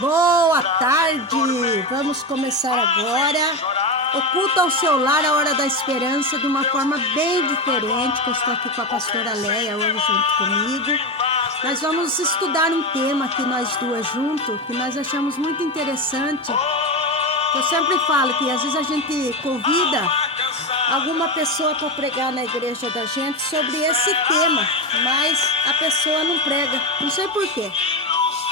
Boa tarde! Vamos começar agora o culto ao seu lar, a hora da esperança, de uma forma bem diferente, que eu estou aqui com a pastora Leia hoje junto comigo. Nós vamos estudar um tema aqui, nós duas juntos, que nós achamos muito interessante. Eu sempre falo que às vezes a gente convida alguma pessoa para pregar na igreja da gente sobre esse tema, mas a pessoa não prega, não sei por quê.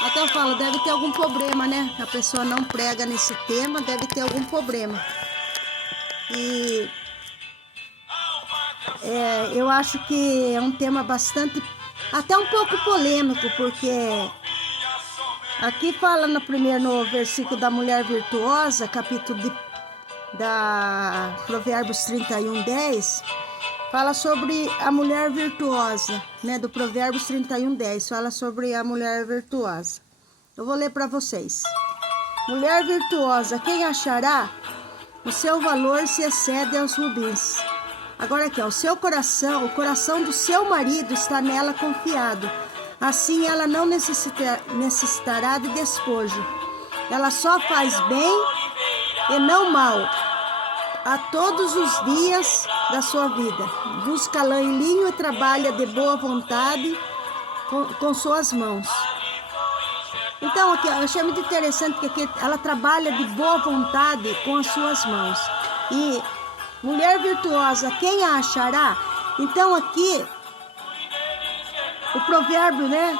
Até eu falo, deve ter algum problema, né? A pessoa não prega nesse tema, deve ter algum problema. E eu acho que é um tema bastante, até um pouco polêmico, porque aqui fala no versículo da mulher virtuosa, capítulo da Provérbios 31:10, fala sobre a mulher virtuosa, né? Do Provérbios 31:10, fala sobre a mulher virtuosa. Eu vou ler para vocês. Mulher virtuosa, quem achará? O seu valor se excede aos rubins. Agora aqui, ó, o coração do seu marido está nela confiado. Assim ela não necessitará de despojo. Ela só faz bem e não mal a todos os dias da sua vida. Busca lã e linho e trabalha de boa vontade com suas mãos. Então aqui, eu achei muito interessante que aqui ela trabalha de boa vontade com as suas mãos. E mulher virtuosa, quem a achará? Então aqui o provérbio, né,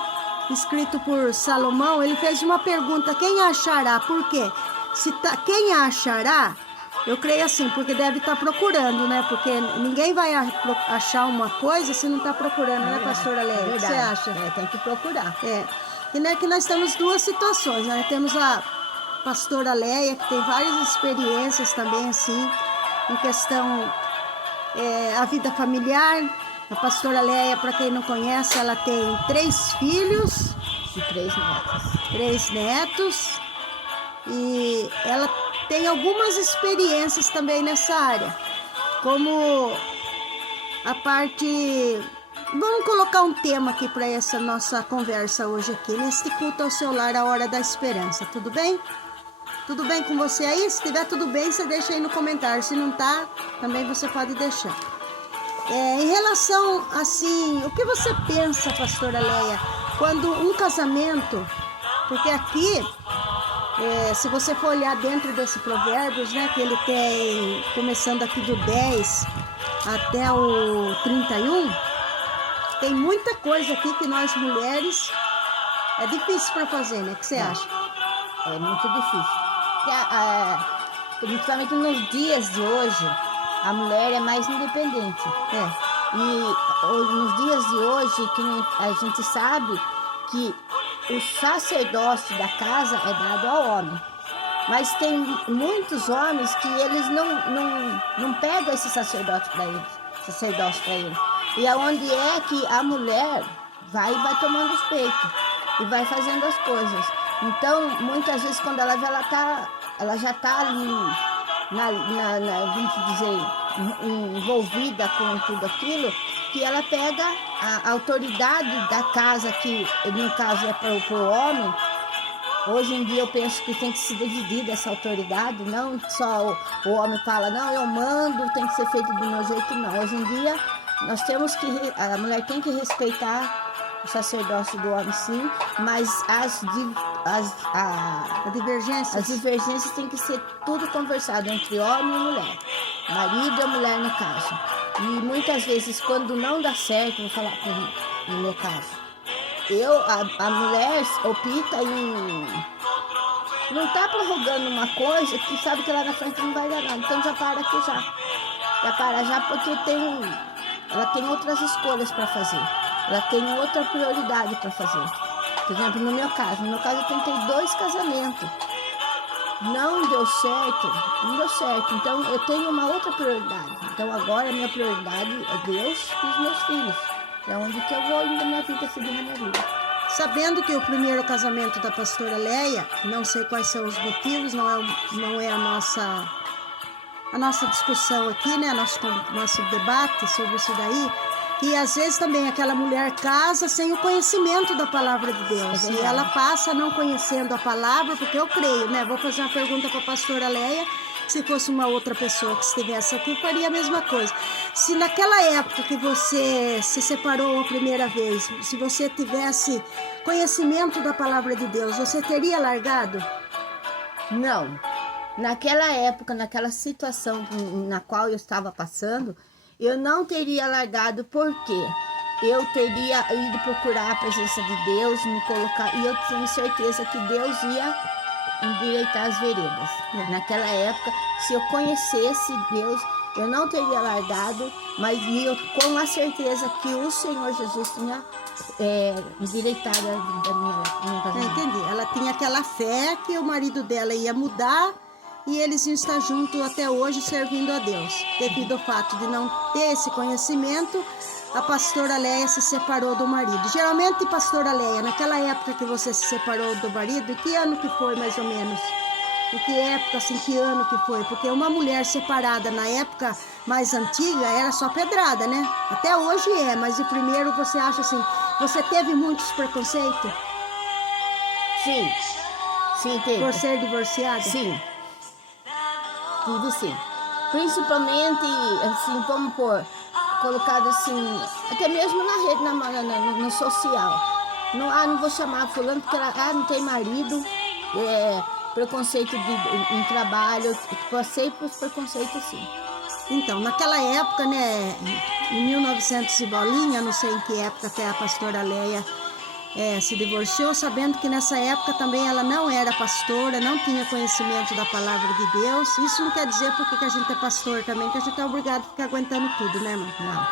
escrito por Salomão, ele fez uma pergunta: quem a achará? Por quê? Quem a achará? Eu creio assim, porque deve estar procurando, né? Porque ninguém vai achar uma coisa se não está procurando, né, pastora Leia? O que você acha? Tem que procurar. E né, que nós temos duas situações, né? Temos a pastora Leia, que tem várias experiências também, assim, em questão a vida familiar. A pastora Leia, para quem não conhece, ela tem 3 filhos E 3 netos. 3 netos, e ela tem algumas experiências também nessa área, como a parte... Vamos colocar um tema aqui para essa nossa conversa hoje aqui, neste culto ao seu lar, a hora da esperança, tudo bem? Tudo bem com você aí? Se tiver tudo bem, você deixa aí no comentário, se não tá, também você pode deixar. Em relação, assim, o que você pensa, pastora Leia, quando um casamento, porque aqui... se você for olhar dentro desse provérbios, né, que ele tem, começando aqui do 10 até o 31, tem muita coisa aqui que nós mulheres é difícil para fazer, né? O que você acha? É muito difícil. Principalmente nos dias de hoje, a mulher é mais independente. E nos dias de hoje, que a gente sabe que o sacerdócio da casa é dado ao homem. Mas tem muitos homens que eles não pegam esse sacerdócio para eles. E aonde é que a mulher vai tomando os peitos e vai fazendo as coisas. Então, muitas vezes, quando ela vê, ela já está ali, vamos dizer, envolvida com tudo aquilo, que ela pega a autoridade da casa, que no caso é para o homem. Hoje em dia eu penso que tem que se dividir essa autoridade, não só o homem fala, não, eu mando, tem que ser feito do meu jeito, não. Hoje em dia nós temos que, a mulher tem que respeitar o sacerdócio do homem, sim, mas as divergências têm que ser tudo conversado entre homem e mulher, marido e mulher no caso. E muitas vezes, quando não dá certo, vou falar no meu caso, a mulher opta em não tá prorrogando uma coisa que sabe que lá na frente não vai dar nada, então já para aqui já porque ela tem outras escolhas para fazer, ela tem outra prioridade para fazer. Por exemplo, no meu caso eu tentei 2 casamentos, não deu certo, então eu tenho uma outra prioridade. Então agora a minha prioridade é Deus e os meus filhos. É onde que eu vou indo na minha vida, seguindo a minha vida. Sabendo que o primeiro casamento da pastora Leia, não sei quais são os motivos, não é a nossa discussão aqui, né? Nosso debate sobre isso daí. que às vezes também aquela mulher casa sem o conhecimento da palavra de Deus. E ela passa não conhecendo a palavra, porque eu creio, né? Vou fazer uma pergunta para a pastora Leia. Se fosse uma outra pessoa que estivesse aqui, faria a mesma coisa. Se naquela época que você se separou a primeira vez, se você tivesse conhecimento da palavra de Deus, você teria largado? Não. Naquela época, naquela situação na qual eu estava passando, eu não teria largado, porque eu teria ido procurar a presença de Deus, me colocar, e eu tinha certeza que Deus ia endireitar as veredas. Naquela época, se eu conhecesse Deus, eu não teria largado, mas eu com a certeza que o Senhor Jesus tinha endireitado a minha casamento. Entendi. Ela tinha aquela fé que o marido dela ia mudar e eles iam estar juntos até hoje servindo a Deus. Devido ao fato de não ter esse conhecimento, a pastora Leia se separou do marido. Geralmente, pastora Leia, naquela época que você se separou do marido, que ano que foi mais ou menos? Em que época, assim, que ano que foi? Porque uma mulher separada na época mais antiga era só pedrada, né? Até hoje é, mas de primeiro você acha assim, você teve muitos preconceitos? Sim. Sim, teve. Por ser divorciada? Sim. Tive sim. Principalmente, assim, vamos pôr, colocado assim, até mesmo na rede, no social. Não vou chamar fulano porque ela não tem marido, preconceito em trabalho, passei por preconceito sim. Então, naquela época, né, em 1900 e bolinha, não sei em que época até a pastora Leia se divorciou, sabendo que nessa época também ela não era pastora, não tinha conhecimento da palavra de Deus. Isso não quer dizer porque que a gente é pastor também, que a gente é obrigado a ficar aguentando tudo, né, irmão? Não.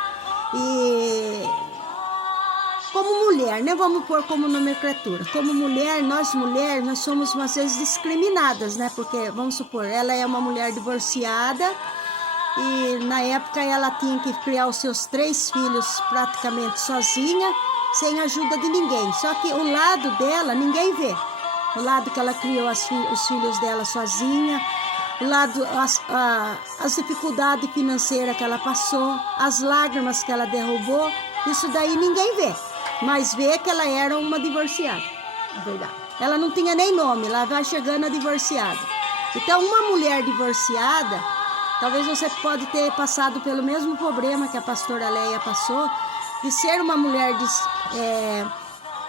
E como mulher, né, vamos pôr como nomenclatura, como mulher, nós somos às vezes discriminadas, né, porque, vamos supor, ela é uma mulher divorciada e na época ela tinha que criar os seus 3 filhos praticamente sozinha, sem ajuda de ninguém. Só que o lado dela ninguém vê. O lado que ela criou os filhos dela sozinha, o lado, as dificuldades financeiras que ela passou, as lágrimas que ela derrubou, isso daí ninguém vê. Mas vê que ela era uma divorciada. É verdade. Ela não tinha nem nome, lá vai chegando a divorciada. Então, uma mulher divorciada, talvez você pode ter passado pelo mesmo problema que a pastora Leia passou, de ser uma mulher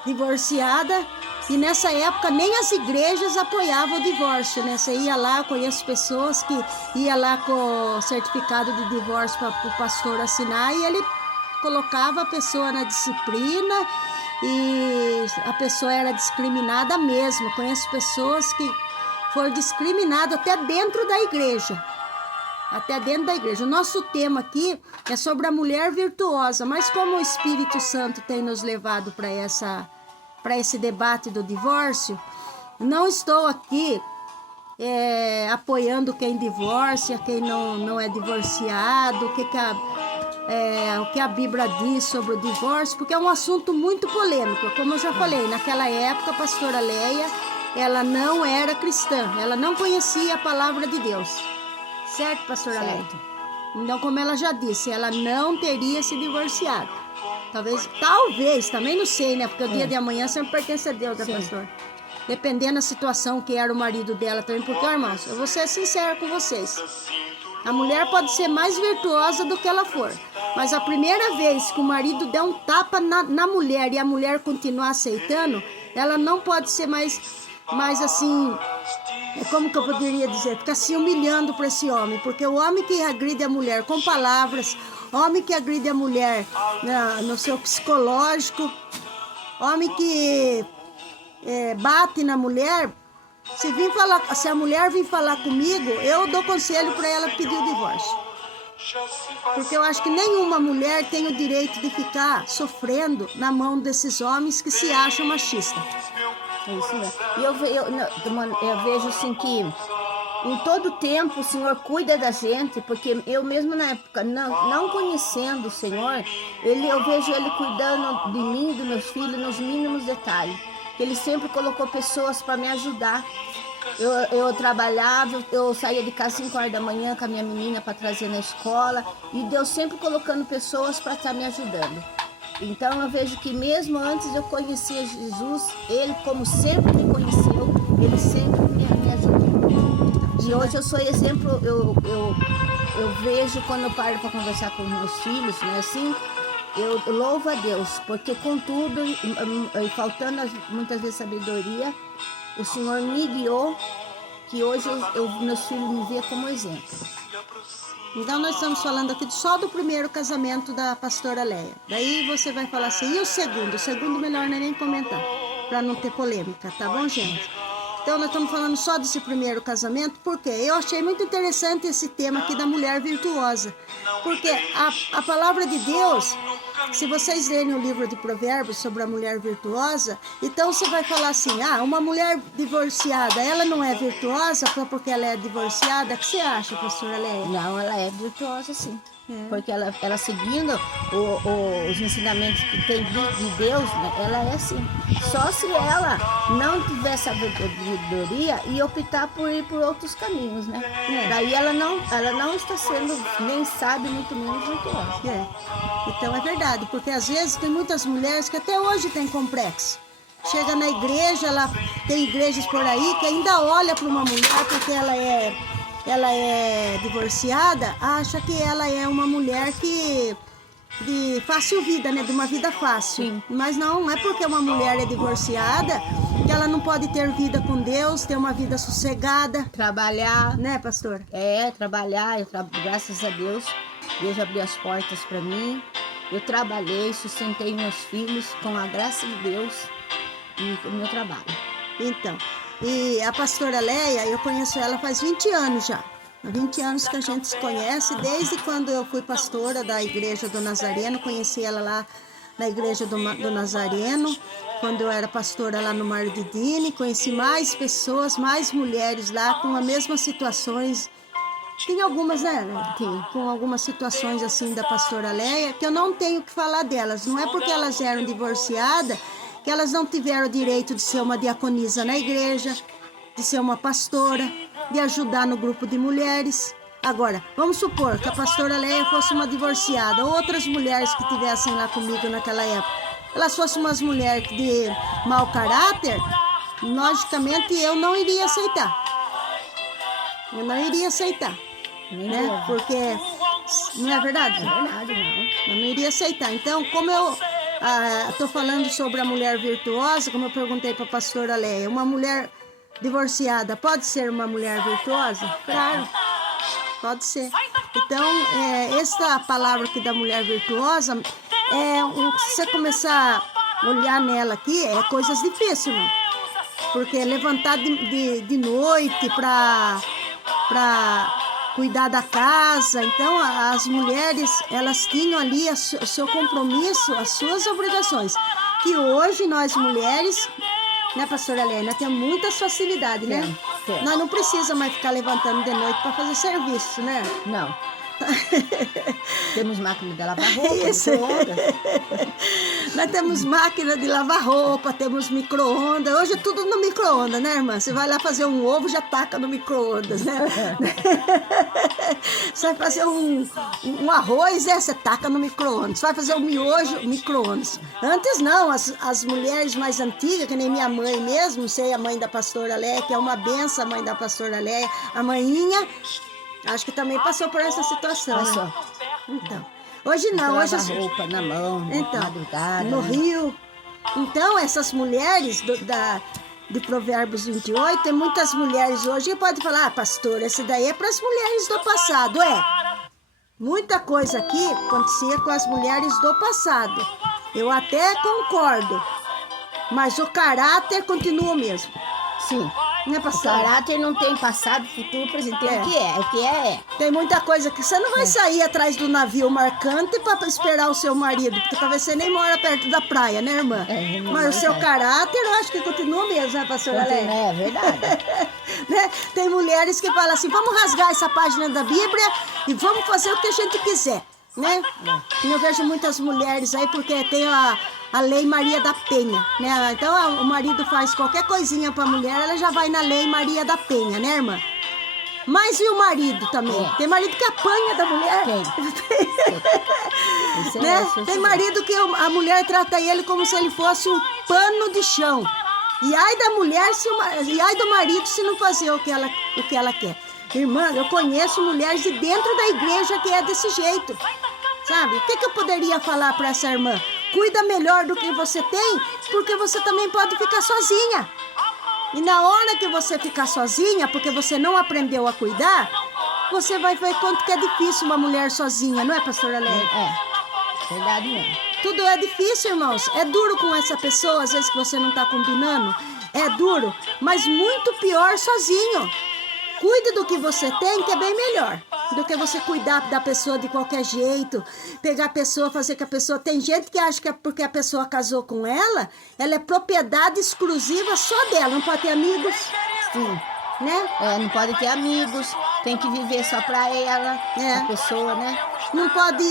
divorciada, e nessa época nem as igrejas apoiavam o divórcio, né? Você ia lá, eu conheço pessoas que ia lá com o certificado de divórcio para o pastor assinar, e ele colocava a pessoa na disciplina e a pessoa era discriminada mesmo. Conheço pessoas que foram discriminadas até dentro da igreja. Até dentro da igreja. O nosso tema aqui é sobre a mulher virtuosa, mas como o Espírito Santo tem nos levado para esse debate do divórcio, não estou aqui apoiando quem divorcia, quem não é divorciado, o que a Bíblia diz sobre o divórcio, porque é um assunto muito polêmico. Como eu já falei, naquela época a pastora Leia, ela não era cristã, ela não conhecia a palavra de Deus. Certo, pastora Leia? Então, como ela já disse, ela não teria se divorciado. Talvez, também não sei, né? Porque o dia de amanhã sempre pertence a Deus, né, pastor? Dependendo da situação que era o marido dela também. Porque, irmãos, eu vou ser sincera com vocês. A mulher pode ser mais virtuosa do que ela for. Mas a primeira vez que o marido der um tapa na mulher e a mulher continuar aceitando, ela não pode ser mais assim... Como que eu poderia dizer? Ficar se humilhando para esse homem. Porque o homem que agride a mulher com palavras, homem que agride a mulher no seu psicológico, homem que bate na mulher, se a mulher vir falar comigo, eu dou conselho para ela pedir o divórcio. Porque eu acho que nenhuma mulher tem o direito de ficar sofrendo na mão desses homens que se acham machistas. É isso mesmo. E eu vejo assim que em todo tempo o Senhor cuida da gente, porque eu mesmo na época, não conhecendo o Senhor, eu vejo Ele cuidando de mim e dos meus filhos nos mínimos detalhes. Ele sempre colocou pessoas para me ajudar. Eu trabalhava, eu saía de casa às 5 horas da manhã com a minha menina para trazer na escola, e Deus sempre colocando pessoas para estar me ajudando. Então eu vejo que mesmo antes eu conhecia Jesus, Ele como sempre me conheceu, Ele sempre me ajudou. E hoje eu sou exemplo, eu vejo quando eu paro para conversar com meus filhos, né, assim, eu louvo a Deus, porque contudo, e faltando muitas vezes sabedoria, o Senhor me guiou, que hoje meus filhos me veem como exemplo. Então nós estamos falando aqui só do primeiro casamento da pastora Leia. Daí você vai falar assim, e o segundo? O segundo melhor não é nem comentar, para não ter polêmica, tá bom, gente? Então nós estamos falando só desse primeiro casamento, porque eu achei muito interessante esse tema aqui da mulher virtuosa. Porque a palavra de Deus, se vocês lerem o livro de Provérbios sobre a mulher virtuosa, então você vai falar assim, uma mulher divorciada, ela não é virtuosa porque ela é divorciada? O que você acha, pastora Leia? Não, ela é virtuosa, sim. Porque ela seguindo os ensinamentos que tem de Deus, né, ela é assim. Só se ela não tiver essa sabedoria e optar por ir por outros caminhos, né? Daí ela não está sendo nem sábia, muito menos virtuosa. Então é verdade, porque às vezes tem muitas mulheres que até hoje têm complexo. Chega na igreja, tem igrejas por aí que ainda olha para uma mulher porque ela é divorciada, acha que ela é uma mulher de fácil vida, né? De uma vida fácil. Sim. Mas não é porque uma mulher é divorciada que ela não pode ter vida com Deus, ter uma vida sossegada. Trabalhar. Né, pastor? Trabalhar. Graças a Deus, Deus abriu as portas para mim. Eu trabalhei, sustentei meus filhos com a graça de Deus e o meu trabalho. Então, e a pastora Leia, eu conheço ela faz 20 anos já. Há 20 anos que a gente se conhece, desde quando eu fui pastora da igreja do Nazareno, conheci ela lá na igreja do Nazareno, quando eu era pastora lá no Mar de Dine, conheci mais pessoas, mais mulheres lá com as mesmas situações. Tem algumas, né? Com algumas situações assim da pastora Leia, que eu não tenho que falar delas. Não é porque elas eram divorciadas que elas não tiveram o direito de ser uma diaconisa na igreja, de ser uma pastora, de ajudar no grupo de mulheres. Agora, vamos supor que a pastora Leia fosse uma divorciada, ou outras mulheres que estivessem lá comigo naquela época, elas fossem umas mulheres de mau caráter, logicamente eu não iria aceitar. Eu não iria aceitar, né? Porque, não é verdade? É verdade, não. Eu não iria aceitar. Então, como eu estou falando sobre a mulher virtuosa, como eu perguntei para a pastora Leia, uma mulher divorciada pode ser uma mulher virtuosa? Claro, pode ser. Então, essa palavra aqui da mulher virtuosa, se você começar a olhar nela aqui, é coisas difíceis, né? Porque levantar de noite para cuidar da casa. Então, as mulheres, elas tinham ali o seu compromisso, as suas obrigações. Que hoje, nós mulheres, né, pastora Helena, temos muitas facilidades, né? Tem. Nós não precisamos mais ficar levantando de noite para fazer serviço, né? Não. Temos máquina de lavar roupa, Isso. micro-ondas. Nós temos máquina de lavar roupa, temos micro-ondas. Hoje é tudo no micro-ondas, né, irmã? Você vai lá fazer um ovo, já taca no micro-ondas, né? Você vai fazer um arroz, você taca no micro-ondas. Você vai fazer um miojo, micro-ondas. Antes não, as mulheres mais antigas, que nem minha mãe mesmo, não sei, a mãe da pastora Leia, que é uma benção, a mãe da pastora Leia, a manhinha, acho que também passou por essa situação. Passou. Né? Então, hoje não, hoje Lava roupa na mão, então, madrugada, no né? Rio. Então, essas mulheres de Provérbios 28, tem muitas mulheres hoje que podem falar, pastor, esse daí é para as mulheres do passado. Muita coisa aqui acontecia com as mulheres do passado. Eu até concordo, mas o caráter continua o mesmo. Sim. Né, O pastor? caráter não tem passado, futuro, presente. Tem o que é. Tem muita coisa que você não vai sair atrás do navio marcante para esperar o seu marido, porque talvez você nem mora perto da praia, né, irmã? Mas o seu caráter, eu acho que continua mesmo, né, pastora Léa? É verdade. Né? Tem mulheres que falam assim, vamos rasgar essa página da Bíblia e vamos fazer o que a gente quiser. né? E eu vejo muitas mulheres aí, porque tem a Lei Maria da Penha, né? Então o marido faz qualquer coisinha pra mulher, ela já vai na Lei Maria da Penha, né, irmã? Mas e o marido também? Tem marido que apanha da mulher. Tem. Né? Tem marido que a mulher trata ele como se ele fosse um pano de chão. E ai da mulher, e ai do marido se não fazer o que ela quer. Irmã, eu conheço mulheres de dentro da igreja que é desse jeito. Sabe? O que eu poderia falar para essa irmã? Cuida melhor do que você tem, porque você também pode ficar sozinha. E na hora que você ficar sozinha, porque você não aprendeu a cuidar, você vai ver quanto que é difícil uma mulher sozinha, não é, pastora Léa? Verdade mesmo. Tudo é difícil, irmãos. É duro com essa pessoa, às vezes que você não está combinando. É duro, mas muito pior sozinho. Cuide do que você tem, que é bem melhor do que você cuidar da pessoa de qualquer jeito, pegar a pessoa, fazer que a pessoa... Tem gente que acha que é porque a pessoa casou com ela é propriedade exclusiva só dela, não pode ter amigos. Sim. Né? Não pode ter amigos, tem que viver só pra ela, a pessoa, né? Não pode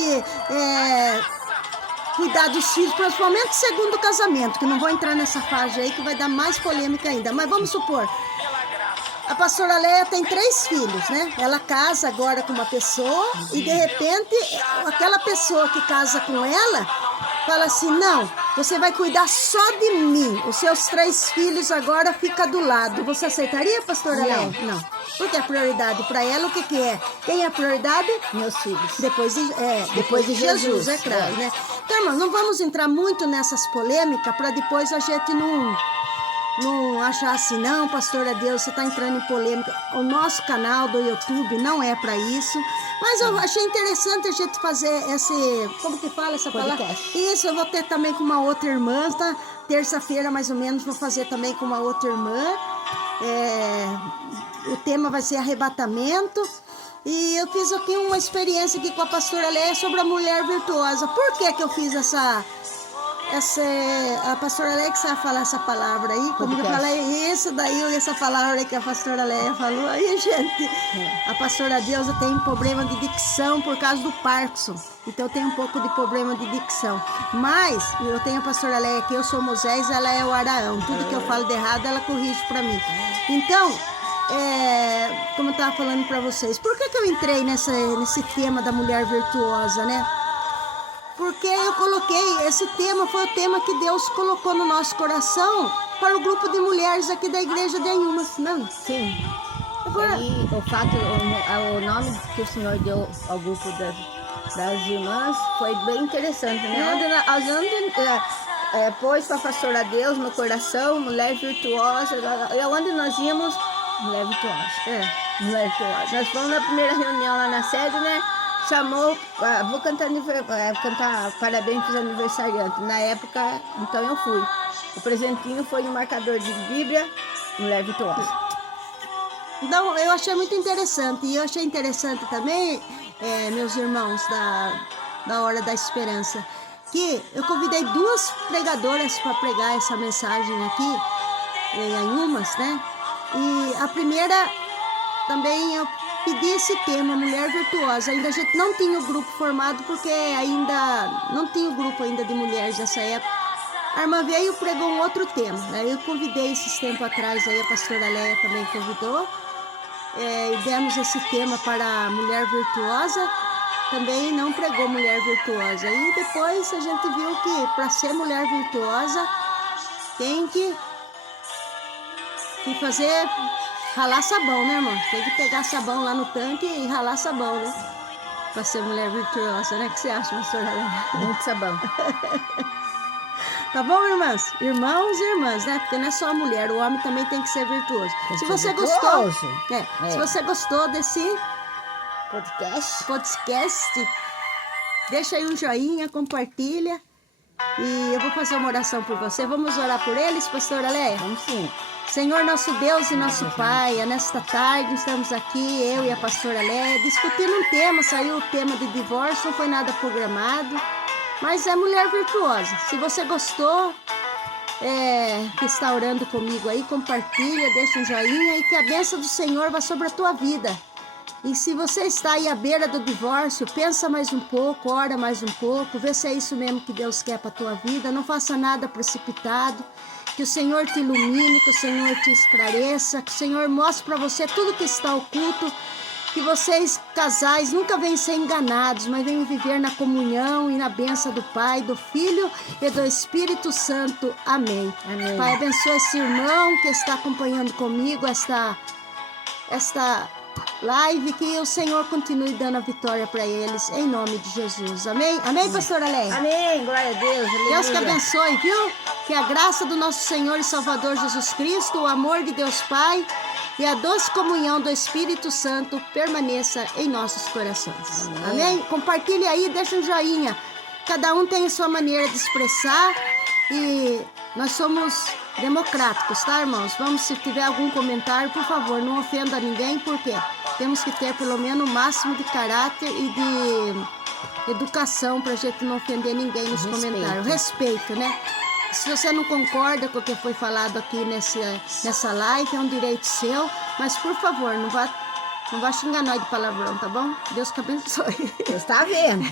cuidar dos filhos, principalmente segundo o casamento, que não vou entrar nessa fase aí que vai dar mais polêmica ainda. Mas vamos supor, a pastora Léa tem 3 filhos, né? Ela casa agora com uma pessoa e de repente aquela pessoa que casa com ela fala assim, não, você vai cuidar só de mim, os seus 3 filhos agora ficam do lado. Você aceitaria, pastora Léa? Não. Porque a prioridade para ela, o que é? Quem é a prioridade? Meus filhos. Depois de Jesus, é claro, né? Então, irmão, não vamos entrar muito nessas polêmicas para depois a gente não achar assim, não, pastora Deus, você está entrando em polêmica. O nosso canal do YouTube não é para isso. Mas eu achei interessante a gente fazer como que fala essa palavra? Isso, eu vou ter também com uma outra irmã, tá? Terça-feira, mais ou menos, vou fazer também com uma outra irmã. O tema vai ser arrebatamento. E eu fiz aqui uma experiência aqui com a pastora Léa sobre a mulher virtuosa. Por que eu fiz a pastora Léa que sabe falar essa palavra aí, como que eu falei isso daí, essa palavra aí que a pastora Léa falou aí, gente. A pastora Deusa tem problema de dicção por causa do Parkinson, então eu tenho um pouco de problema de dicção, mas eu tenho a pastora Léa que eu sou Moisés, ela é o Araão, tudo que eu falo de errado ela corrige pra mim. Então, como eu estava falando para vocês, por que eu entrei nesse tema da mulher virtuosa, né? Porque eu coloquei, esse tema foi o tema que Deus colocou no nosso coração para o grupo de mulheres aqui da igreja de Anhumas, não? Sim. Agora, e o nome que o Senhor deu ao grupo das irmãs foi bem interessante, né? Pôs para a pastora Deus no coração, mulher virtuosa, e onde nós íamos, mulher virtuosa. Mulher virtuosa. Nós fomos na primeira reunião lá na sede, né? Chamou, vou cantar parabéns para os aniversariantes. Na época, então eu fui. O presentinho foi um marcador de Bíblia, mulher virtuosa. Então, eu achei muito interessante. E eu achei interessante também, meus irmãos da Hora da Esperança, que eu convidei 2 pregadoras para pregar essa mensagem aqui, em Anhumas, né? E a primeira também eu pedi esse tema, mulher virtuosa. Ainda a gente não tinha o grupo formado, porque ainda não tinha o grupo ainda de mulheres nessa época. A irmã veio e pregou um outro tema. Aí eu convidei esses tempos atrás, aí a pastora Léa também convidou. E demos esse tema para a mulher virtuosa. Também não pregou mulher virtuosa. E depois a gente viu que para ser mulher virtuosa tem que fazer... ralar sabão, né, irmão? Tem que pegar sabão lá no tanque e ralar sabão, né? Pra ser mulher virtuosa, né? O que você acha, pastora Léa? Muito sabão. Tá bom, irmãs? Irmãos e irmãs, né? Porque não é só a mulher, o homem também tem que ser virtuoso. Se você gostou... Se você gostou desse podcast, deixa aí um joinha, compartilha. E eu vou fazer uma oração por você. Vamos orar por eles, pastora Léa? Vamos sim. Senhor, nosso Deus e nosso Pai, nesta tarde estamos aqui, eu e a pastora Léa, discutindo um tema. Saiu o tema de divórcio, não foi nada programado, mas é mulher virtuosa. Se você gostou, que está orando comigo aí, compartilha, deixa um joinha e que a bênção do Senhor vá sobre a tua vida. E se você está aí à beira do divórcio, pensa mais um pouco, ora mais um pouco, vê se é isso mesmo que Deus quer para a tua vida. Não faça nada precipitado. Que o Senhor te ilumine, que o Senhor te esclareça, que o Senhor mostre para você tudo que está oculto. Que vocês, casais, nunca venham ser enganados, mas venham viver na comunhão e na bênção do Pai, do Filho e do Espírito Santo. Amém. Amém. Pai, abençoa esse irmão que está acompanhando comigo esta live, que o Senhor continue dando a vitória para eles, em nome de Jesus. Amém? Amém, pastora Leia? Amém, glória a Deus. Aleluia. Deus te abençoe, viu? Que a graça do nosso Senhor e Salvador Jesus Cristo, o amor de Deus Pai e a doce comunhão do Espírito Santo permaneça em nossos corações. Amém? Compartilhe aí, deixa um joinha. Cada um tem a sua maneira de expressar e nós somos democráticos, tá, irmãos? Vamos, se tiver algum comentário, por favor, não ofenda ninguém, porque temos que ter pelo menos o máximo de caráter e de educação para a gente não ofender ninguém nos comentários. Respeito, né? Se você não concorda com o que foi falado aqui nessa live, é um direito seu, mas por favor, não vá xingar nós de palavrão, tá bom? Deus te abençoe. Deus está vendo.